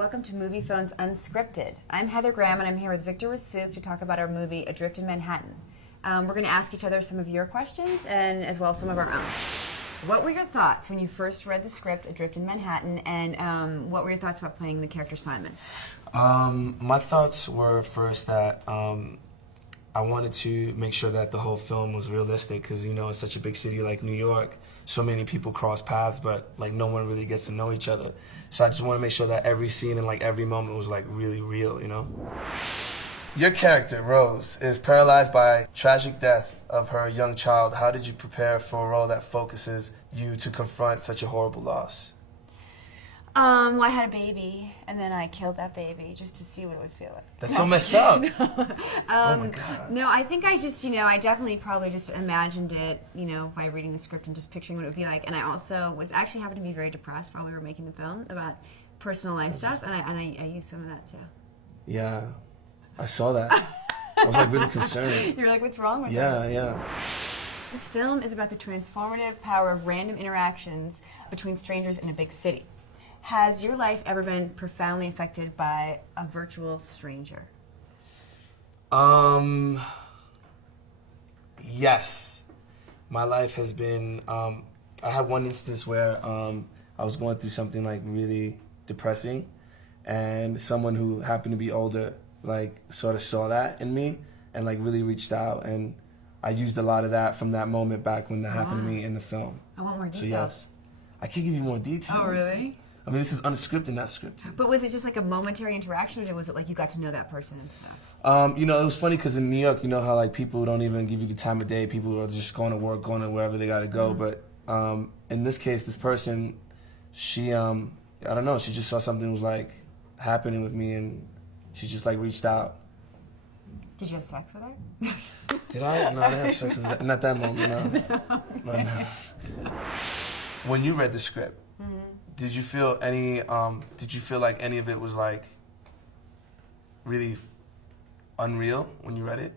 welcome to Moviefone's Unscripted. I'm Heather Graham, and I'm here with Victor Rasuk to talk about our movie Adrift in Manhattan. We're going to ask each other some of your questions and as well some of our own. What were your thoughts when you first read the script Adrift in Manhattan, and what were your thoughts about playing the character Simon? My thoughts were first that I wanted to make sure that the whole film was realistic because, you know, it's such a big city like New York. So many people cross paths, but like no one really gets to know each other. So I just want to make sure that every scene and like every moment was like really real, you know? Your character, Rose, is paralyzed by tragic death of her young child. How did you prepare for a role that focuses you to confront such a horrible loss? Well, I had a baby, and then I killed that baby just to see what it would feel like. That's so messed up. Oh my God. No, I think I just, I definitely probably just imagined it, by reading the script and just picturing what it would be like. And I also actually happened to be very depressed while we were making the film about personal life stuff, and I used some of that too. Yeah, I saw that. I was like really concerned. You're like, what's wrong with Yeah, it? yeah. This film is about the transformative power of random interactions between strangers in a big city. Has your life ever been profoundly affected by a virtual stranger? Yes. My life has been, I had one instance where I was going through something like really depressing, and someone who happened to be older like sort of saw that in me and like really reached out, and I used a lot of that from that moment back when that happened to me in the film. I want more details. So yes, I can't give you more details. Oh, really? I mean, this is unscripted, not scripted. But was it just like a momentary interaction, or was it like you got to know that person and stuff? It was funny because in New York, you know how like people don't even give you the time of day. People are just going to work, going to wherever they got to go. Mm-hmm. But in this case, this person, she, I don't know, she just saw something was like happening with me, and she just like reached out. Did you have sex with her? Did I? No, I didn't have sex with her. Not that moment, no. No. When you read the script, did you feel like any of it was like really unreal when you read it?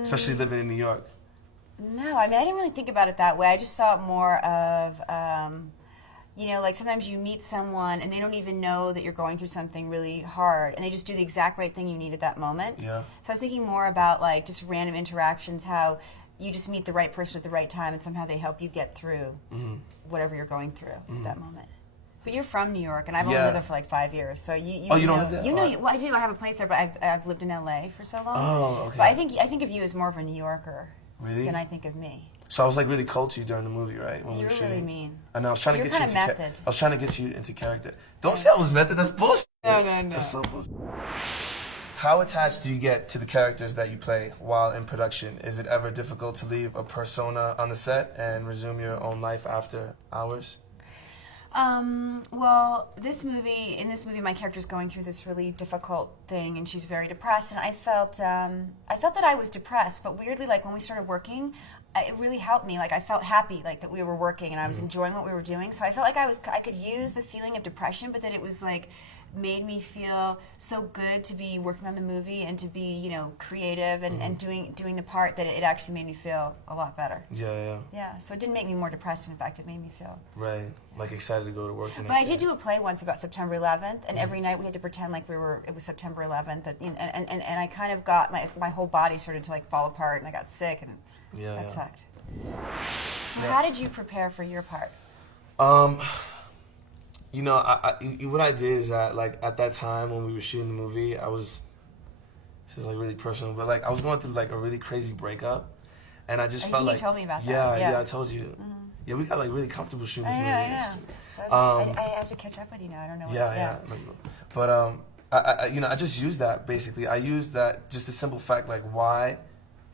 Especially living in New York. No, I mean, I didn't really think about it that way. I just saw it more of, like sometimes you meet someone and they don't even know that you're going through something really hard, and they just do the exact right thing you need at that moment. Yeah. So I was thinking more about like just random interactions, how you just meet the right person at the right time, and somehow they help you get through whatever you're going through at that moment. But you're from New York, and I've only lived there for like 5 years, so you don't live there? Well, I do. I have a place there, but I've lived in LA for so long. Oh, okay. But I think of you as more of a New Yorker than I think of me. So I was like really cold to you during the movie, right? When You we were were shooting. really mean. I know. I was trying to get you into method. I was trying to get you into character. Don't say I was method. That's bullshit. No. That's so bullshit. How attached do you get to the characters that you play while in production? Is it ever difficult to leave a persona on the set and resume your own life after hours? Well, in this movie, my character's going through this really difficult thing, and she's very depressed. And I felt that I was depressed, but weirdly, like when we started working, it really helped me. Like I felt happy, like that we were working, and I was enjoying what we were doing. So I felt like I could use the feeling of depression, but that it was like made me feel so good to be working on the movie and to be, creative and doing the part, that it actually made me feel a lot better. Yeah. Yeah, so it didn't make me more depressed. In fact, it made me feel like excited to go to work the next But I day. did do a play once about September 11th, and every night we had to pretend like it was September 11th, and I kind of got my whole body started to like fall apart, and I got sick, and that sucked. So how did you prepare for your part? What I did is that, like, at that time when we were shooting the movie, this is like really personal, but like I was going through like a really crazy breakup, and I just felt like you told me about that. Yeah, I told you. Yeah, we got like really comfortable shooting this movie. Yeah. I have to catch up with you now. I don't know. Yeah. But I just used that basically. I used that just the simple fact like why.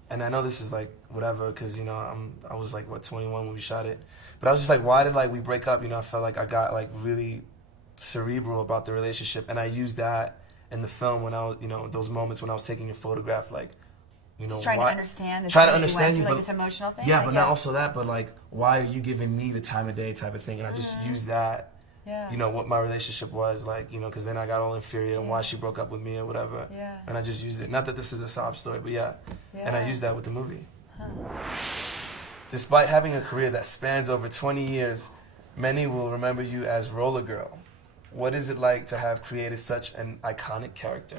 And I know this is like whatever, because I was like 21 when we shot it, but I was just like, why did like we break up? I felt like I got like really cerebral about the relationship, and I used that in the film when I was, those moments when I was taking your photograph, like, just trying to understand this. Trying to understand you, like this emotional thing. Yeah, but not also that, but like, why are you giving me the time of day type of thing? And I just used that. Yeah. What my relationship was like, because then I got all inferior and why she broke up with me or whatever. Yeah. And I just used it. Not that this is a sob story, but yeah. And I used that with the movie. Huh. Despite having a career that spans over 20 years, many will remember you as Roller Girl. what is it like to have created such an iconic character?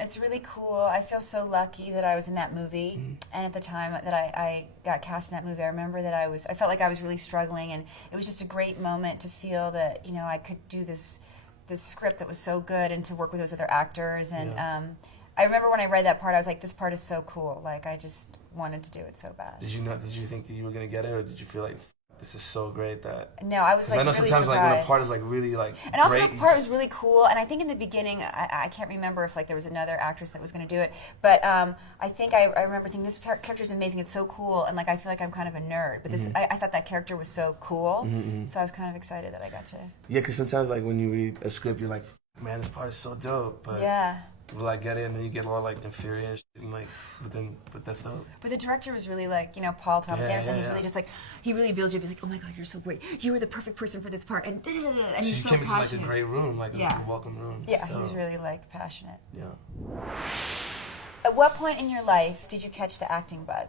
It's really cool. I feel so lucky that I was in that movie, and at the time that I got cast in that movie, I remember that I felt like I was really struggling, and it was just a great moment to feel that, you know, I could do this script that was so good, and to work with those other actors, and I remember when I read that part, I was like, this part is so cool. Like, I just wanted to do it so bad. Did you think that you were gonna get it, or did you feel like, this is so great that... No, I was like, I know really sometimes surprised. like when a part is like really like and also great, that part was really cool, and I think in the beginning, I can't remember if like there was another actress that was going to do it, but I think I remember thinking, this character is amazing, it's so cool, and like I feel like I'm kind of a nerd, but this I thought that character was so cool, so I was kind of excited that I got to... Yeah, because sometimes like when you read a script, you're like, man, this part is so dope, but... Yeah. Will I get it, and then you get all like inferior and shit, and like, but that's dope. But the director was really like, you know, Paul Thomas Anderson. He's yeah. really just like, he really builds you up. He's like, oh my God, you're so great. You were the perfect person for this part, and da-da-da-da. And So he's you so came into passionate. like a great room, like a welcome room. Yeah, he's really like passionate. Yeah. At what point in your life did you catch the acting bug?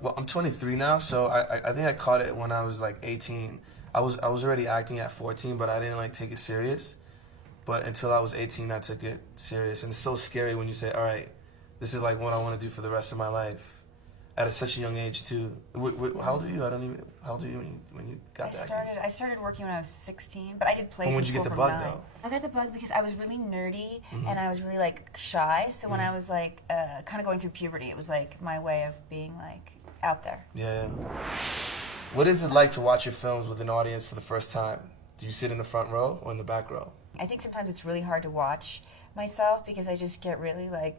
Well, I'm 23 now, so I think I caught it when I was like 18. I was already acting at 14, but I didn't like take it serious. But until I was 18, I took it serious. And it's so scary when you say, all right, this is like what I want to do for the rest of my life. At such a young age, too. How old are you? How old are you when you got that? I started working when I was 16, but I did plays But in when'd you school get the from bug, 9. though? I got the bug because I was really nerdy, and I was really like shy. So when I was like kind of going through puberty, it was like my way of being like out there. Yeah. What is it like to watch your films with an audience for the first time? Do you sit in the front row or in the back row? I think sometimes it's really hard to watch myself because I just get really like,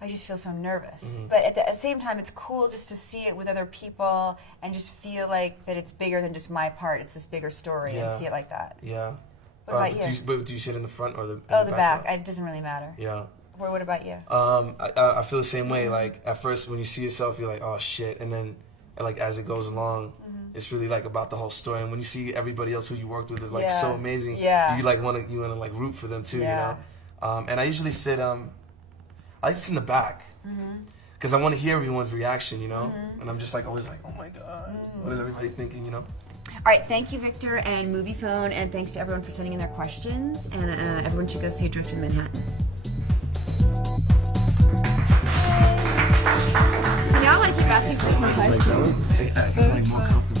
I just feel so nervous. But at the same time, it's cool just to see it with other people and just feel like that it's bigger than just my part. It's this bigger story and see it like that. Yeah. What about you? Do you sit in the front or the back. row? It doesn't really matter. Yeah. What about you? I feel the same way. Like at first, when you see yourself, you're like, oh shit, and then like as it goes along, it's really like about the whole story. And when you see everybody else who you worked with is like so amazing, you like wanna like root for them too, you know. And I usually sit I sit in the back because I want to hear everyone's reaction, you know. And I'm just like always like, oh my God, what is everybody thinking, you know? All right, thank you, Victor and Moviefone, and thanks to everyone for sending in their questions. And everyone should go see Adrift in Manhattan. So now I want to keep asking personal questions. I feel like more comfortable.